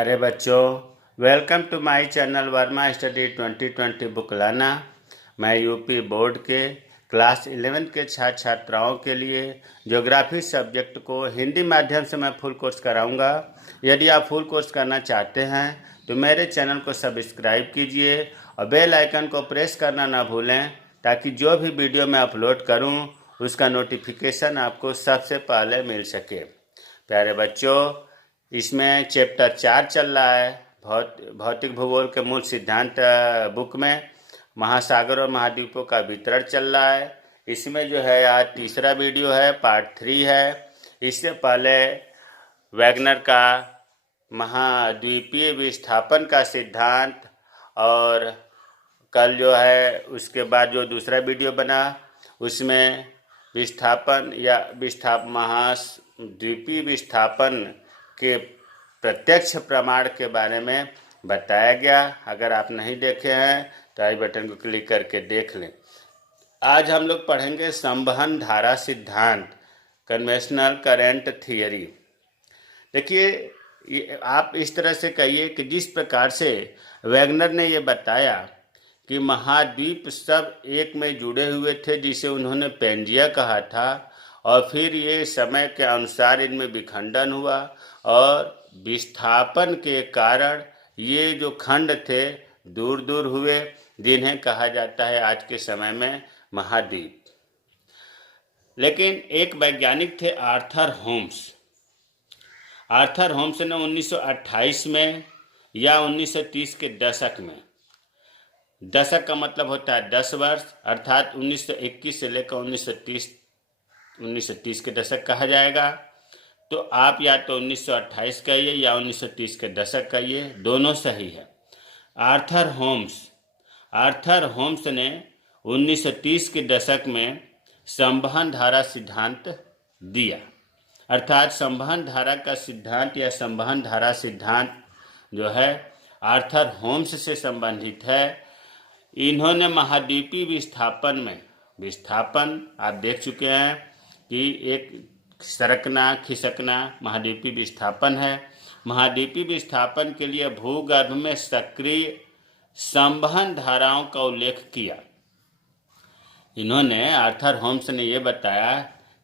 प्यारे बच्चों, welcome to my channel Verma study 2020 बुकलाना। मैं यूपी बोर्ड के क्लास 11 के छात्र छात्राओं के लिए ज्योग्राफी सब्जेक्ट को हिंदी माध्यम से मैं फुल कोर्स कराऊंगा। यदि आप फुल कोर्स करना चाहते हैं तो मेरे चैनल को सब्सक्राइब कीजिए और बेल आइकन को प्रेस करना ना भूलें, ताकि जो भी वीडियो मैं अपलोड करूं उसका नोटिफिकेशन आपको सबसे पहले मिल सके। प्यारे बच्चों, इसमें चैप्टर 4 चल रहा है भौतिक भूगोल के मूल सिद्धांत बुक में महासागर और महाद्वीपों का वितरण चल रहा है। इसमें जो है आज तीसरा वीडियो है, पार्ट 3 है। इससे पहले वैगनर का महाद्वीपीय विस्थापन का सिद्धांत और कल जो है उसके बाद जो दूसरा वीडियो बना उसमें विस्थापन या महाद्वीपीय विस्थापन के प्रत्यक्ष प्रमाण के बारे में बताया गया। अगर आप नहीं देखे हैं तो आई बटन को क्लिक करके देख लें। आज हम लोग पढ़ेंगे संवहन धारा सिद्धांत, कन्वेंशनल करंट थियरी। देखिए, आप इस तरह से कहिए कि जिस प्रकार से वैगनर ने ये बताया कि महाद्वीप सब एक में जुड़े हुए थे, जिसे उन्होंने पेंजिया कहा था, और फिर ये समय के अनुसार इनमें विखंडन हुआ और विस्थापन के कारण ये जो खंड थे दूर दूर हुए, जिन्हें कहा जाता है आज के समय में महाद्वीप। लेकिन एक वैज्ञानिक थे आर्थर होम्स। आर्थर होम्स ने 1928 में या 1930 के दशक में, दशक का मतलब होता है 10 वर्ष, अर्थात 1921 से लेकर 1930 के दशक कहा जाएगा। तो आप या तो 1928 कहिए या 1930 के दशक कहिए, दोनों सही है। आर्थर होम्स ने 1930 के दशक में संवहन धारा सिद्धांत दिया। अर्थात संवहन धारा का सिद्धांत या संवहन धारा सिद्धांत जो है आर्थर होम्स से संबंधित है। इन्होंने महाद्वीपीय विस्थापन आप देख चुके हैं कि एक सरकना खिसकना महाद्वीपीय विस्थापन है। महाद्वीपीय विस्थापन के लिए भूगर्भ में सक्रिय संवहन धाराओं का उल्लेख किया। इन्होंने आर्थर होम्स ने ये बताया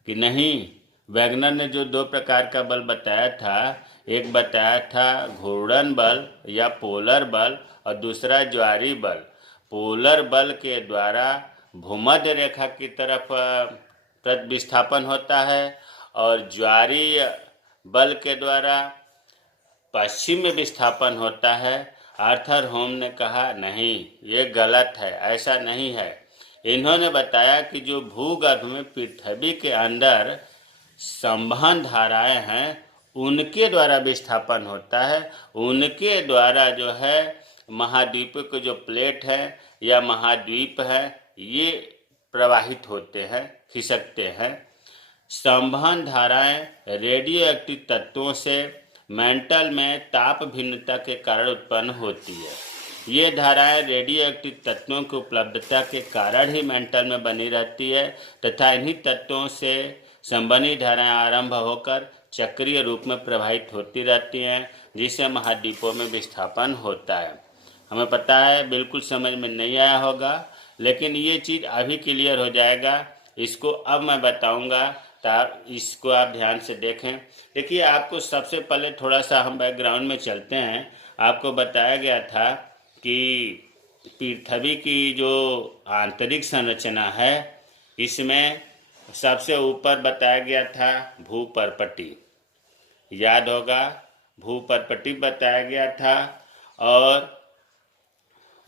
कि नहीं, वैगनर ने जो दो प्रकार का बल बताया था, एक बताया था घूर्णन बल या पोलर बल और दूसरा ज्वारीय बल। पोलर बल के द्वारा भूमध्य रेखा की तरफ विस्थापन होता है और ज्वारीय बल के द्वारा पश्चिम में विस्थापन होता है। आर्थर होम ने कहा नहीं, ये गलत है, ऐसा नहीं है। इन्होंने बताया कि जो भूगर्भ में पृथ्वी के अंदर संवहन धाराएं हैं उनके द्वारा विस्थापन होता है, उनके द्वारा जो है महाद्वीपों के जो प्लेट है या महाद्वीप है ये प्रवाहित होते हैं, खिसकते हैं। संवहन धाराएं रेडियो एक्टिव तत्वों से मेंटल में ताप भिन्नता के कारण उत्पन्न होती है। ये धाराएं रेडियो एक्टिव तत्वों की उपलब्धता के कारण ही मेंटल में बनी रहती है तथा इन्हीं तत्वों से संबंधित धाराएं आरंभ होकर चक्रीय रूप में प्रवाहित होती रहती हैं, जिससे महाद्वीपों में विस्थापन होता है। हमें पता है बिल्कुल समझ में नहीं आया होगा, लेकिन ये चीज़ अभी क्लियर हो जाएगा। इसको अब मैं बताऊंगा, इसको आप ध्यान से देखें। देखिए, आपको सबसे पहले थोड़ा सा हम बैकग्राउंड में चलते हैं। आपको बताया गया था कि पृथ्वी की जो आंतरिक संरचना है, इसमें सबसे ऊपर बताया गया था भूपर्पटी, याद होगा, भूपर्पटी बताया गया था। और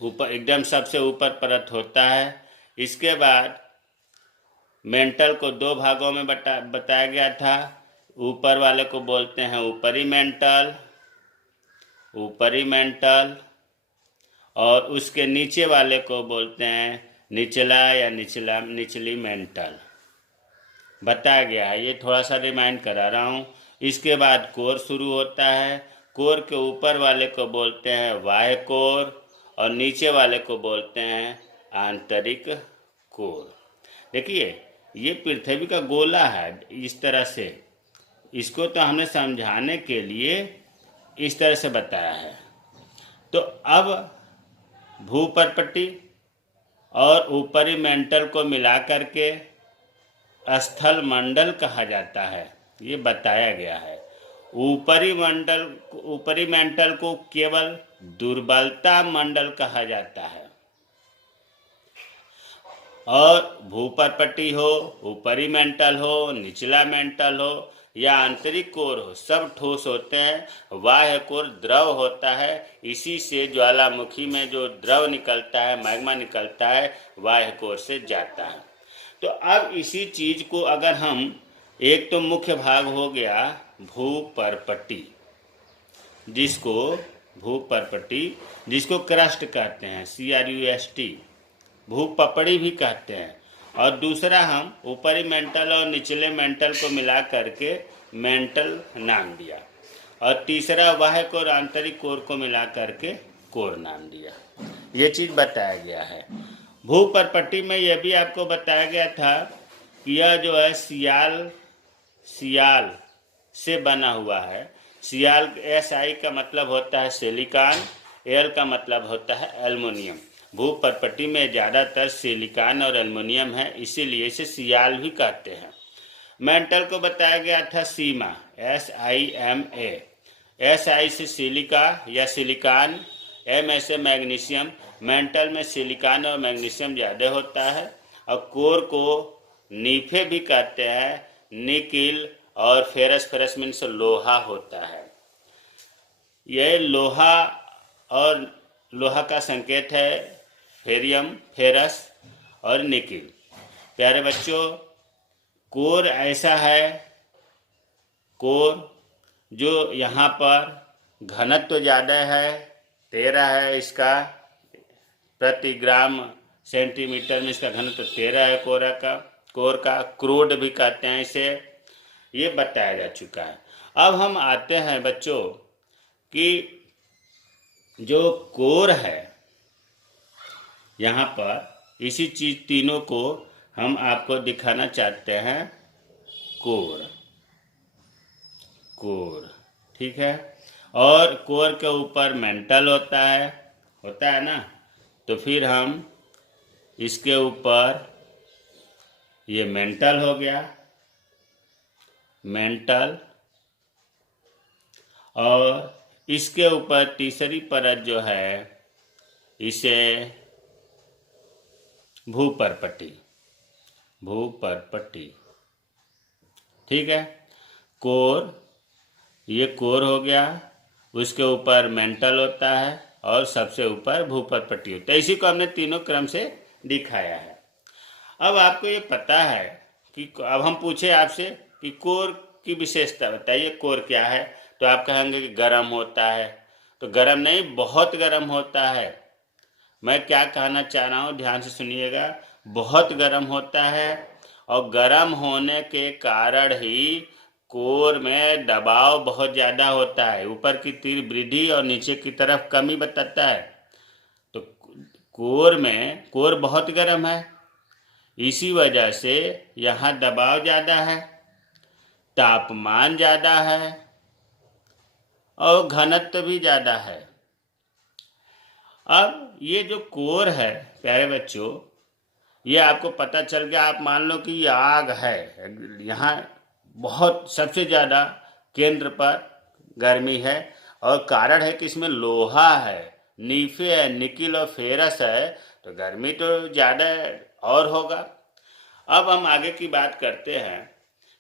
ऊपर एकदम सबसे ऊपर परत होता है। इसके बाद मेंटल को दो भागों में बताया गया था। ऊपर वाले को बोलते हैं ऊपरी मेंटल और उसके नीचे वाले को बोलते हैं निचला या निचली मेंटल, बताया गया है। ये थोड़ा सा रिमाइंड करा रहा हूँ। इसके बाद कोर शुरू होता है। कोर के ऊपर वाले को बोलते हैं बाह्य कोर और नीचे वाले को बोलते हैं आंतरिक कोर। देखिए, ये पृथ्वी का गोला है। इस तरह से इसको तो हमने समझाने के लिए इस तरह से बताया है। तो अब भूपर्पटी और ऊपरी मेंटल को मिला करके स्थल मंडल कहा जाता है, ये बताया गया है। ऊपरी मेंटल को केवल दुर्बलता मंडल कहा जाता है। और भूपर्पटी हो, ऊपरी मेंटल हो, निचला मेंटल हो या आंतरिक कोर हो, सब ठोस होते हैं। बाह्य कोर द्रव होता है, इसी से ज्वालामुखी में जो द्रव निकलता है, मैग्मा निकलता है, बाह्य कोर से जाता है। तो अब इसी चीज को अगर हम, एक तो मुख्य भाग हो गया भूपर्पटी, जिसको क्रस्ट कहते हैं, CRUST, भूपपड़ी भी कहते हैं। और दूसरा हम ऊपरी मेंटल और निचले मेंटल को मिला करके मेंटल नाम दिया। और तीसरा बाह्य कोर आंतरिक कोर को मिला करके कोर नाम दिया। ये चीज़ बताया गया है। भूपर्पटी में यह भी आपको बताया गया था कि यह जो है सियाल से बना हुआ है। सियाल SI का मतलब होता है सिलिकॉन, L का मतलब होता है एल्युमिनियम। भूपर्पटी में ज़्यादातर सिलिकॉन और एल्युमिनियम है, इसीलिए इसे सियाल भी कहते हैं। मेंटल को बताया गया था सीमा, SIMA। SI से सिलिका या सिलिकॉन, MA से मैग्नीशियम। मेंटल में सिलिकॉन और मैग्नीशियम ज़्यादा होता है। और कोर को नीफे भी कहते हैं, निकिल और फेरस मीन्स लोहा होता है। यह लोहा का संकेत है फेरियम, फेरस और निकिल। प्यारे बच्चों, कोर ऐसा है, कोर जो यहाँ पर घनत्व तो ज़्यादा है, 13 है इसका प्रति ग्राम सेंटीमीटर में, इसका घनत्व 13 है कोर का। क्रोड भी कहते हैं इसे, ये बताया जा चुका है। अब हम आते हैं बच्चों कि जो कोर है, यहाँ पर इसी चीज़ तीनों को हम आपको दिखाना चाहते हैं। कोर ठीक है। और कोर के ऊपर मेंटल होता है ना। तो फिर हम इसके ऊपर, ये मेंटल हो गया, मेंटल, और इसके ऊपर तीसरी परत जो है, इसे भूपर्पटी ठीक है। कोर, ये कोर हो गया, उसके ऊपर मेंटल होता है और सबसे ऊपर भूपर्पटी होता है। इसी को हमने तीनों क्रम से दिखाया है। अब आपको ये पता है कि अब हम पूछे आपसे कि कोर की विशेषता बताइए, कोर क्या है, तो आप कहेंगे कि गर्म होता है। तो गर्म नहीं, बहुत गर्म होता है। मैं क्या कहना चाह रहा हूँ, ध्यान से सुनिएगा। बहुत गर्म होता है, और गर्म होने के कारण ही कोर में दबाव बहुत ज़्यादा होता है। ऊपर की तीर वृद्धि और नीचे की तरफ कमी बताता है। तो कोर बहुत गर्म है, इसी वजह से यहाँ दबाव ज़्यादा है, तापमान ज़्यादा है और घनत्व भी ज़्यादा है। अब ये जो कोर है प्यारे बच्चों, ये आपको पता चल गया। आप मान लो कि ये आग है, यहाँ बहुत सबसे ज़्यादा केंद्र पर गर्मी है, और कारण है कि इसमें लोहा है, नीफे है, निकिल और फेरस है, तो गर्मी तो ज़्यादा और होगा। अब हम आगे की बात करते हैं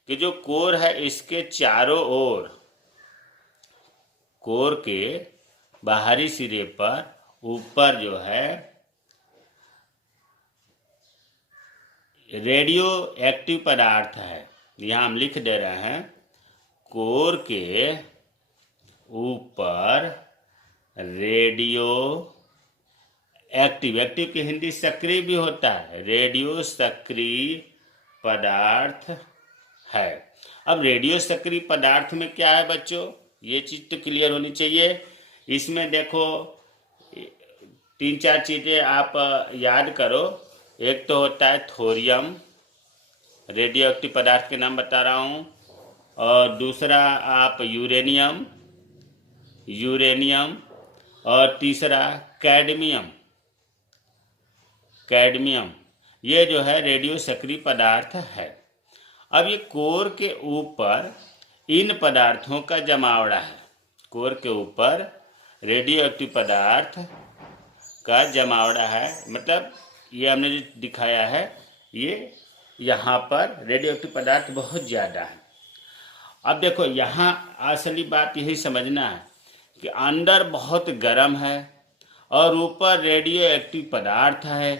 कि जो कोर है, इसके चारों ओर, कोर के बाहरी सिरे पर ऊपर जो है रेडियो एक्टिव पदार्थ है। यहाँ हम लिख दे रहे हैं, कोर के ऊपर रेडियो एक्टिव की हिंदी सक्रिय भी होता है, रेडियो सक्रिय पदार्थ है। अब रेडियो सक्रिय पदार्थ में क्या है बच्चों, ये चीज़ तो क्लियर होनी चाहिए। इसमें देखो 3-4 चीज़ें आप याद करो। एक तो होता है थोरियम, रेडियो एक्टिव पदार्थ के नाम बता रहा हूँ। और दूसरा आप यूरेनियम, यूरेनियम और तीसरा कैडमियम। कैडमियम ये जो है रेडियो सक्रिय पदार्थ है। अब ये कोर के ऊपर इन पदार्थों का जमावड़ा है। कोर के ऊपर रेडियो एक्टिव पदार्थ का जमावड़ा है, मतलब ये हमने जो दिखाया है ये यहाँ पर रेडियो एक्टिव पदार्थ बहुत ज़्यादा है। अब देखो यहाँ असली बात यही समझना है कि अंदर बहुत गर्म है और ऊपर रेडियो एक्टिव पदार्थ है।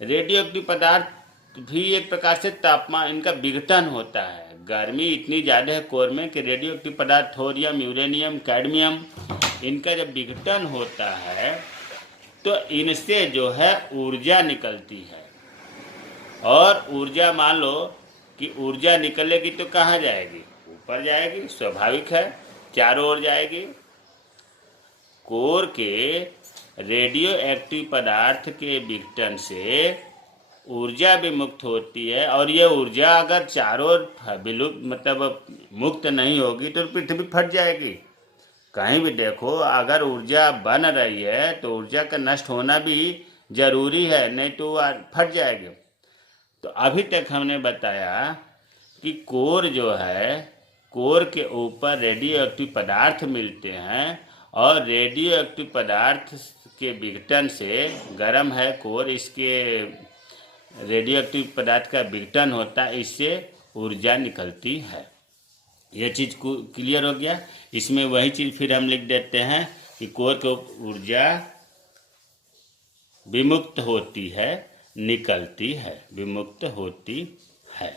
रेडियो एक्टिव पदार्थ भी एक प्रकार से तापमान इनका विघटन होता है। गर्मी इतनी ज़्यादा है कोर में कि रेडियो एक्टिव पदार्थ थोरियम, यूरेनियम, कैडमियम इनका जब विघटन होता है तो इनसे जो है ऊर्जा निकलती है। और ऊर्जा मान लो कि ऊर्जा निकलेगी तो कहाँ जाएगी? ऊपर जाएगी, स्वाभाविक है, चारों ओर जाएगी। कोर के रेडियो एक्टिव पदार्थ के विघटन से ऊर्जा भी मुक्त होती है और ये ऊर्जा अगर चारों ओर विलुप्त मतलब मुक्त नहीं होगी तो पृथ्वी फट जाएगी। कहीं भी देखो अगर ऊर्जा बन रही है तो ऊर्जा का नष्ट होना भी जरूरी है, नहीं तो फट जाएगी। तो अभी तक हमने बताया कि कोर जो है, कोर के ऊपर रेडियो एक्टिव पदार्थ मिलते हैं और रेडियो एक्टिव पदार्थ के विघटन से गर्म है कोर, इसके रेडियो एक्टिव पदार्थ का विघटन होता है, इससे ऊर्जा निकलती है। यह चीज़ क्लियर हो गया। इसमें वही चीज़ फिर हम लिख देते हैं कि कोर के ऊर्जा विमुक्त होती है, निकलती है, विमुक्त होती है।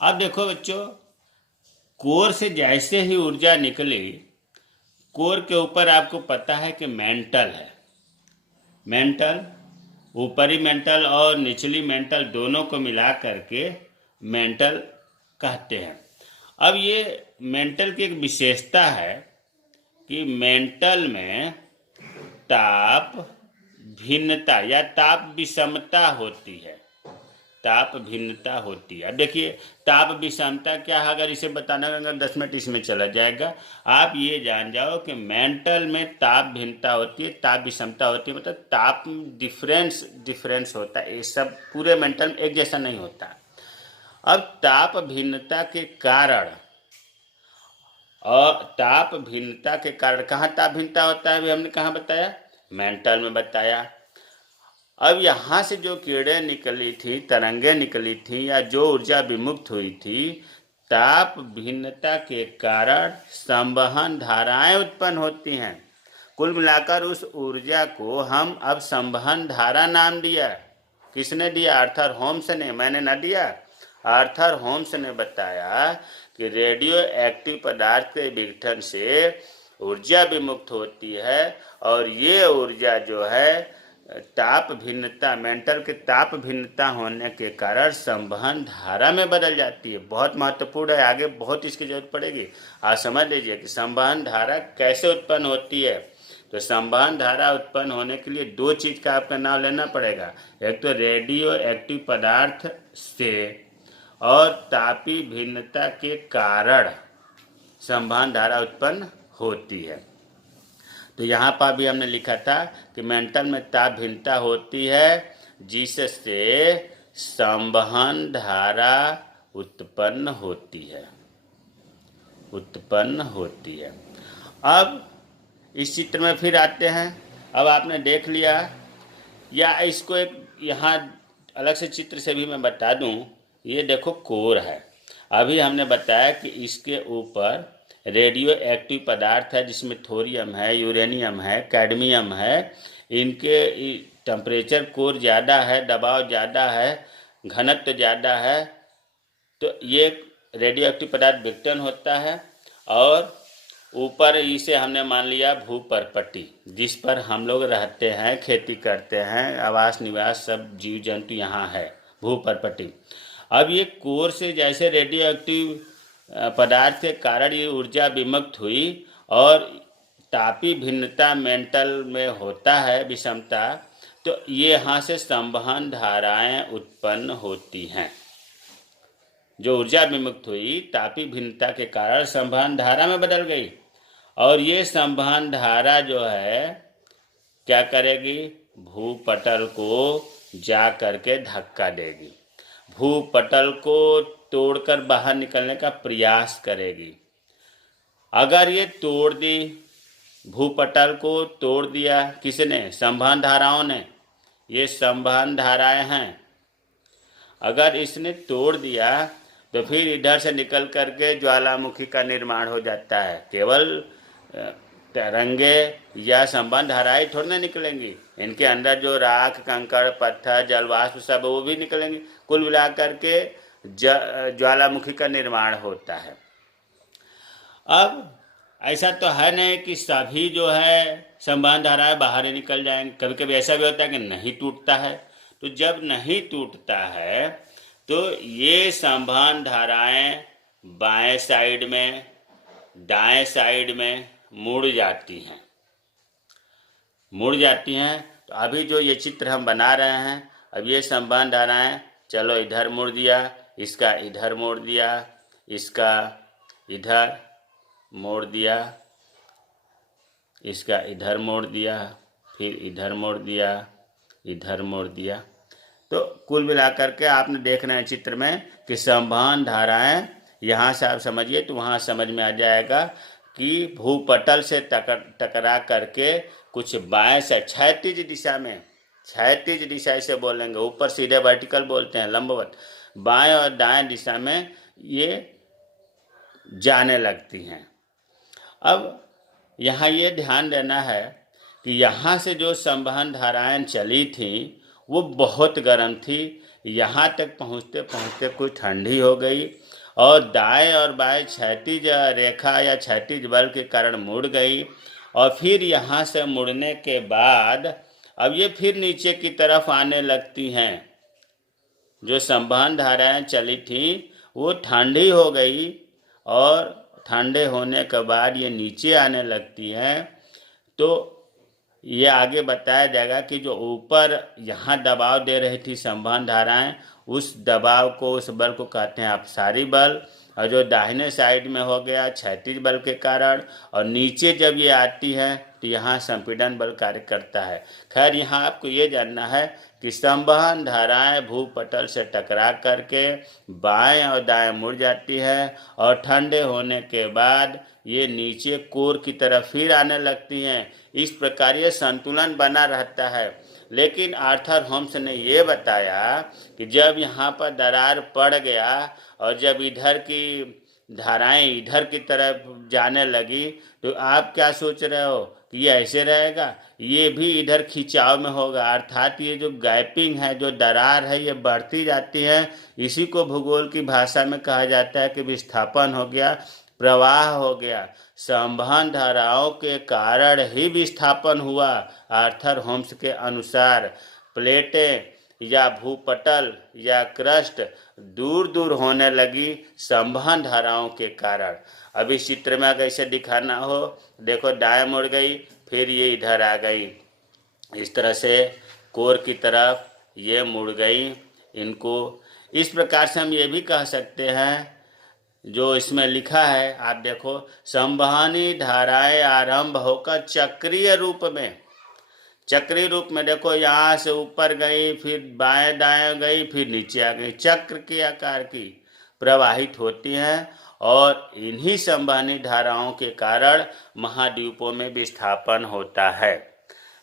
अब देखो बच्चों, कोर से जैसे ही ऊर्जा निकली, कोर के ऊपर आपको पता है कि मेंटल है। मेंटल, ऊपरी मेंटल और निचली मेंटल दोनों को मिला करके मेंटल कहते हैं। अब ये मेंटल की एक विशेषता है कि मेंटल में ताप भिन्नता या ताप विषमता होती है। ताप भिन्नता होती है। अब देखिए ताप विषमता क्या है, अगर इसे बताना अगर 10 मिनट इसमें चला जाएगा। आप ये जान जाओ कि मेंटल में ताप भिन्नता होती है, ताप विषमता होती है, मतलब ताप डिफरेंस होता है। ये सब पूरे मेंटल में एक जैसा नहीं होता। अब ताप भिन्नता के कारण और ताप भिन्नता के कारण कहाँ ताप भिन्नता होता है, भी हमने कहाँ बताया? मेंटल में बताया। अब यहाँ से जो किरणें निकली थी, तरंगें निकली थी या जो ऊर्जा विमुक्त हुई थी, ताप भिन्नता के कारण संवहन धाराएं उत्पन्न होती हैं। कुल मिलाकर उस ऊर्जा को हम अब संवहन धारा नाम दिया। किसने दिया? आर्थर होम्स ने, मैंने ना दिया। आर्थर होम्स ने बताया कि रेडियो एक्टिव पदार्थ के विघटन से ऊर्जा विमुक्त होती है और ये ऊर्जा जो है ताप भिन्नता, मेंटल के ताप भिन्नता होने के कारण संवहन धारा में बदल जाती है। बहुत महत्वपूर्ण है, आगे बहुत इसकी जरूरत पड़ेगी। आज समझ लीजिए कि संवहन धारा कैसे उत्पन्न होती है। तो संवहन धारा उत्पन्न होने के लिए दो चीज़ का आपका नाम लेना पड़ेगा। एक तो रेडियो एक्टिव पदार्थ से और तापी भिन्नता के कारण संवहन धारा उत्पन्न होती है। तो यहाँ पर भी हमने लिखा था कि मेंटल में ताप भिन्नता होती है जिससे संवहन धारा उत्पन्न होती है, उत्पन्न होती है। अब इस चित्र में फिर आते हैं। अब आपने देख लिया, या इसको एक यहाँ अलग से चित्र से भी मैं बता दूं। ये देखो कोर है। अभी हमने बताया कि इसके ऊपर रेडियो एक्टिव पदार्थ है जिसमें थोरियम है, यूरेनियम है, कैडमियम है। इनके टेम्परेचर कोर ज़्यादा है, दबाव ज़्यादा है, घनत्व ज़्यादा है, तो ये रेडियो एक्टिव पदार्थ विघटन होता है। और ऊपर इसे हमने मान लिया भूपर्पट्टी, जिस पर हम लोग रहते हैं, खेती करते हैं, आवास निवास सब जीव जंतु यहाँ है, भूपर्पट्टी। अब ये कोर से जैसे रेडियो एक्टिव पदार्थ के कारण ये ऊर्जा विमुक्त हुई और तापी भिन्नता मेंटल में होता है, विषमता, तो ये यहाँ से संवहन धाराएं उत्पन्न होती हैं। जो ऊर्जा विमुक्त हुई तापी भिन्नता के कारण संवहन धारा में बदल गई और ये संवहन धारा जो है क्या करेगी, भूपटल को जा करके धक्का देगी, भूपटल को तोड़कर बाहर निकलने का प्रयास करेगी। अगर ये तोड़ दी, भूपटल को तोड़ दिया किसने, संवहन धाराओं ने, ये संवहन धाराएं हैं, अगर इसने तोड़ दिया तो फिर इधर से निकल करके ज्वालामुखी का निर्माण हो जाता है। केवल तरंगे या संवहन धाराएं थोड़ी ना निकलेंगी, इनके अंदर जो राख, कंकड़, पत्थर, जलवाष्प सब वो भी निकलेंगे। कुल मिलाकर के ज्वालामुखी का निर्माण होता है। अब ऐसा तो है नहीं कि सभी जो है संवहन धाराएं बाहर ही निकल जाएंगे, कभी कभी ऐसा भी होता है कि नहीं टूटता है। तो जब नहीं टूटता है तो ये संवहन धाराएं बाएं साइड में, दाएं साइड में मुड़ जाती हैं, मुड़ जाती हैं। तो अभी जो ये चित्र हम बना रहे हैं, अब ये संवहन धाराएं, चलो इधर मोड़ दिया, इसका इधर मोड़ दिया, इसका इधर मोड़ दिया, इसका इधर मोड़ दिया, फिर इधर मोड़ दिया, इधर मोड़ दिया। तो कुल मिलाकर के आपने देखना है चित्र में कि संवहन धाराएं, यहाँ से आप समझिए तो वहाँ समझ में आ जाएगा कि भूपटल से टकरा करके कुछ बाएं से क्षैतिज दिशा में, क्षैतिज दिशा इसे बोलेंगे, ऊपर सीधे वर्टिकल बोलते हैं, लंबवत, बाएं और दाएं दिशा में ये जाने लगती हैं। अब यहाँ ये ध्यान देना है कि यहाँ से जो संवहन धाराएं चली थी वो बहुत गर्म थी, यहाँ तक पहुँचते पहुँचते कुछ ठंडी हो गई और दाएं और बाएं क्षैतिज रेखा या क्षैतिज बल के कारण मुड़ गई। और फिर यहाँ से मुड़ने के बाद अब ये फिर नीचे की तरफ आने लगती हैं। जो संवहन धाराएं चली थी वो ठंडी हो गई और ठंडे होने के बाद ये नीचे आने लगती हैं। तो ये आगे बताया जाएगा कि जो ऊपर यहाँ दबाव दे रही थी संवहन धाराएं, उस दबाव को, उस बल को कहते हैं अपसारी बल, और जो दाहिने साइड में हो गया क्षैतिज बल के कारण, और नीचे जब ये आती है तो यहाँ संपीड़न बल कार्य करता है। खैर यहाँ आपको ये जानना है कि संवहन धाराएं भूपटल से टकरा करके बाएं और दाएं मुड़ जाती है और ठंडे होने के बाद ये नीचे कोर की तरफ फिर आने लगती हैं। इस प्रकार ये संतुलन बना रहता है। लेकिन आर्थर होम्स ने ये बताया कि जब यहाँ पर दरार पड़ गया और जब इधर की धाराएं इधर की तरफ जाने लगी तो आप क्या सोच रहे हो कि ये ऐसे रहेगा? ये भी इधर खिंचाव में होगा, अर्थात ये जो गैपिंग है, जो दरार है, ये बढ़ती जाती है। इसी को भूगोल की भाषा में कहा जाता है कि विस्थापन हो गया, प्रवाह हो गया। संवहन धाराओं के कारण ही विस्थापन हुआ। आर्थर होम्स के अनुसार प्लेटें या भूपटल या क्रस्ट दूर दूर होने लगी संवहन धाराओं के कारण। अब इस चित्र में अगर इसे दिखाना हो, देखो दाएं मुड़ गई, फिर ये इधर आ गई, इस तरह से कोर की तरफ ये मुड़ गई। इनको इस प्रकार से हम ये भी कह सकते हैं, जो इसमें लिखा है आप देखो, संवहनी धाराएं आरंभ होकर चक्रीय रूप में, चक्रीय रूप में देखो, यहाँ से ऊपर गई, फिर बाएं दाएं गई, फिर नीचे आ गई, चक्र के आकार की प्रवाहित होती हैं। और इन्हीं संवहनी धाराओं के कारण महाद्वीपों में विस्थापन होता है।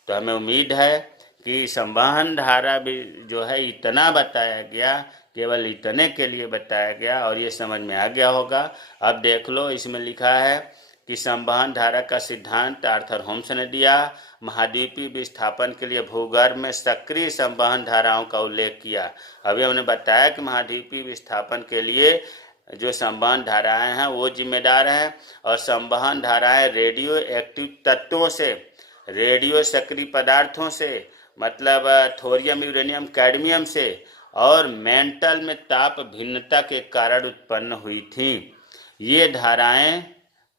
तो हमें उम्मीद है कि संवहन धारा भी जो है इतना बताया गया, केवल इतने के लिए बताया गया और ये समझ में आ गया होगा। अब देख लो, इसमें लिखा है कि संवहन धारा का सिद्धांत आर्थर होम्स ने दिया। महाद्वीपीय विस्थापन के लिए भूगर्भ में सक्रिय संवहन धाराओं का उल्लेख किया। अभी हमने बताया कि महाद्वीपीय विस्थापन के लिए जो संवहन धाराएं हैं वो जिम्मेदार हैं, और संवहन धाराएं रेडियो एक्टिव तत्वों से, रेडियो सक्रिय पदार्थों से, मतलब थोरियम, यूरेनियम, कैडमियम से, और मेंटल में ताप भिन्नता के कारण उत्पन्न हुई थी। ये धाराएं,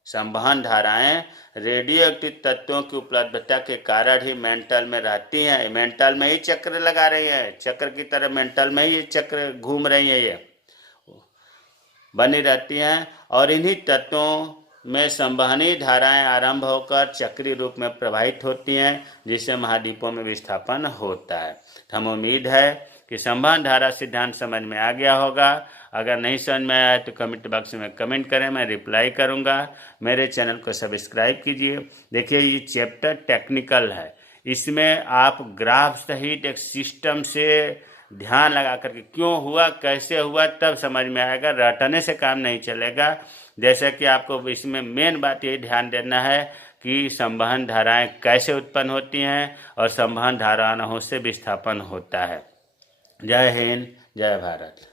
संवहन धाराएं रेडियो एक्टिव तत्वों की उपलब्धता के कारण ही मेंटल में रहती हैं। मेंटल में ही चक्र लगा रही हैं, चक्र की तरह मेंटल में ही ये चक्र घूम रही हैं, ये बनी रहती हैं। और इन्हीं तत्वों में संवहनी धाराएं आरंभ होकर चक्रीय रूप में प्रवाहित होती हैं, जिससे महाद्वीपों में विस्थापन होता है। हम उम्मीद है कि संवहन धारा सिद्धांत समझ में आ गया होगा। अगर नहीं समझ में आया तो कमेंट बॉक्स में कमेंट करें, मैं रिप्लाई करूंगा। मेरे चैनल को सब्सक्राइब कीजिए। देखिए, ये चैप्टर टेक्निकल है, इसमें आप ग्राफ सहित एक सिस्टम से ध्यान लगा करके क्यों हुआ, कैसे हुआ, तब समझ में आएगा। रटने से काम नहीं चलेगा। जैसे कि आपको इसमें मेन बात ये ध्यान देना है कि संवहन धाराएं कैसे उत्पन्न होती हैं और संवहन धाराओं से विस्थापन होता है। जय हिंद, जय भारत।